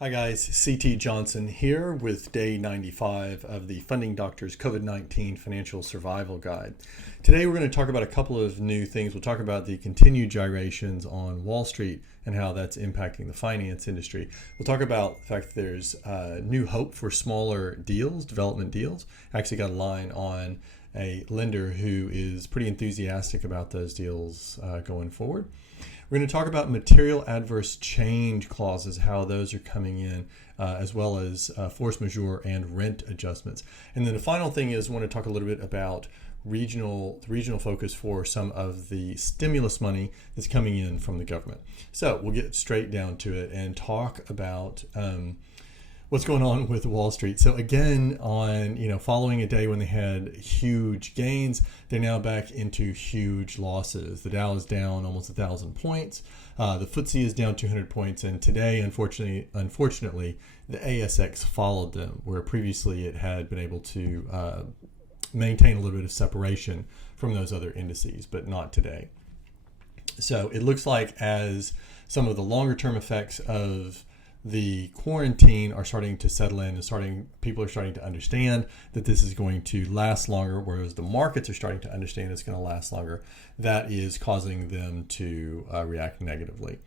Hi guys, CT Johnson here with day 95 of the Funding Doctors COVID-19 Financial Survival Guide. Today we're going to talk about a couple of new things. We'll talk about the continued gyrations on Wall Street and how that's impacting the finance industry. We'll talk about the fact that there's new hope for smaller deals, development deals. I actually got a line on a lender who is pretty enthusiastic about those deals going forward. We're going to talk about material adverse change clauses, how those are coming in, as well as force majeure and rent adjustments. And then the final thing is I want to talk a little bit about regional focus for some of the stimulus money that's coming in from the government. So we'll get straight down to it and talk about what's going on with Wall Street. So again, following a day when they had huge gains, they're now back into huge losses. The Dow is down almost 1,000 points. The FTSE is down 200 points. And today, unfortunately, the ASX followed them, where previously it had been able to maintain a little bit of separation from those other indices, but not today. So it looks like as some of the longer term effects of the quarantine are starting to settle in and people are starting to understand that this is going to last longer, whereas the markets are starting to understand it's going to last longer. That is causing them to react negatively.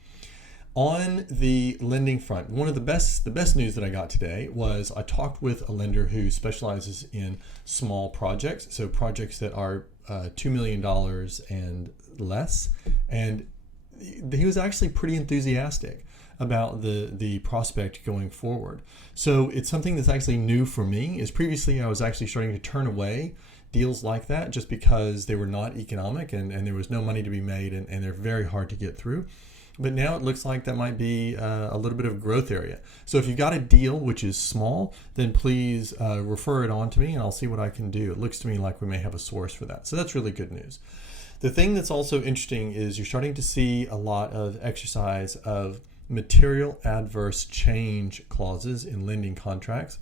On the lending front, one of the best news that I got today was I talked with a lender who specializes in small projects, so projects that are $2 million and less, and he was actually pretty enthusiastic about the prospect going forward. So it's something that's actually new for me. Is previously I was actually starting to turn away deals like that just because they were not economic and there was no money to be made and they're very hard to get through. But now it looks like that might be a little bit of a growth area. So if you've got a deal which is small, then please refer it on to me and I'll see what I can do. It looks to me like we may have a source for that. So that's really good news. The thing that's also interesting is you're starting to see a lot of exercise of material adverse change clauses in lending contracts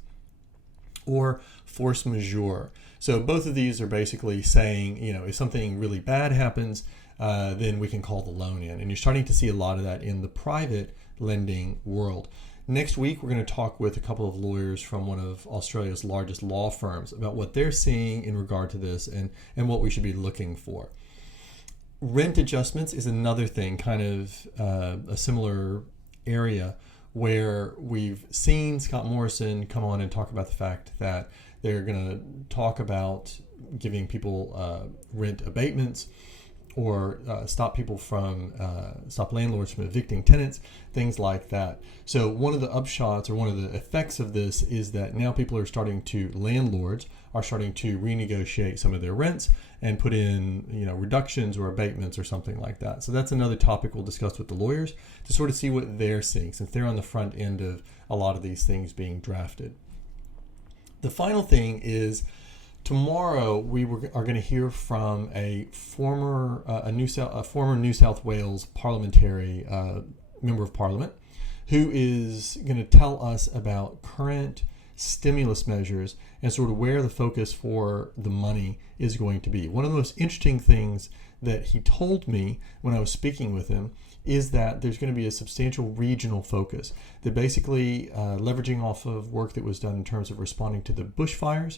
or force majeure. So both of these are basically saying, if something really bad happens, then we can call the loan in. And you're starting to see a lot of that in the private lending world. Next week, we're going to talk with a couple of lawyers from one of Australia's largest law firms about what they're seeing in regard to this and what we should be looking for. Rent adjustments is another thing, kind of a similar area where we've seen Scott Morrison come on and talk about the fact that they're going to talk about giving people rent abatements or stop landlords from evicting tenants, things like that. So one of the upshots or one of the effects of this is that now landlords are starting to renegotiate some of their rents and put in, reductions or abatements or something like that. So that's another topic we'll discuss with the lawyers to sort of see what they're seeing, since they're on the front end of a lot of these things being drafted. The final thing is tomorrow we are going to hear from a former New South Wales parliamentary member of parliament who is going to tell us about current stimulus measures and sort of where the focus for the money is going to be. One of the most interesting things that he told me when I was speaking with him is that there's going to be a substantial regional focus. That basically leveraging off of work that was done in terms of responding to the bushfires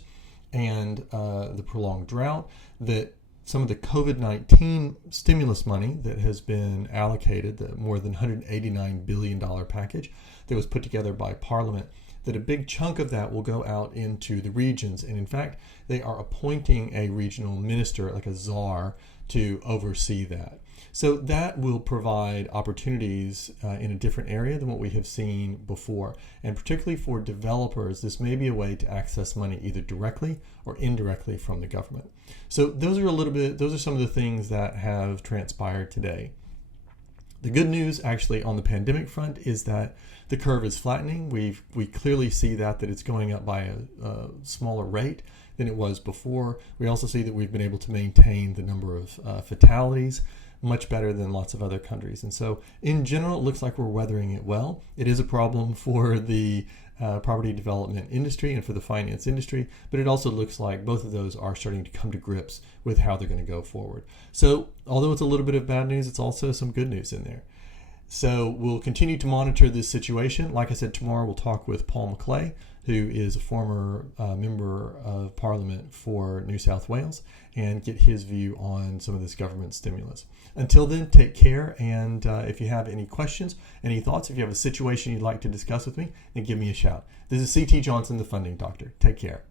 and the prolonged drought, that some of the COVID-19 stimulus money that has been allocated, the more than $189 billion package that was put together by Parliament, that a big chunk of that will go out into the regions. And in fact, they are appointing a regional minister, like a czar, to oversee that. So that will provide opportunities in a different area than what we have seen before. And particularly for developers, this may be a way to access money either directly or indirectly from the government. So those are some of the things that have transpired today. The good news actually on the pandemic front is that the curve is flattening. We clearly see that it's going up by a smaller rate than it was before. We also see that we've been able to maintain the number of fatalities much better than lots of other countries. And so in general, it looks like we're weathering it well. It is a problem for the property development industry and for the finance industry, but it also looks like both of those are starting to come to grips with how they're going to go forward. So although it's a little bit of bad news, it's also some good news in there. So we'll continue to monitor this situation. Like I said, tomorrow we'll talk with Paul McClay, who is a former member of Parliament for New South Wales, and get his view on some of this government stimulus. Until then, take care. And if you have any questions, any thoughts, if you have a situation you'd like to discuss with me, then give me a shout. This is C.T. Johnson, the Funding Doctor. Take care.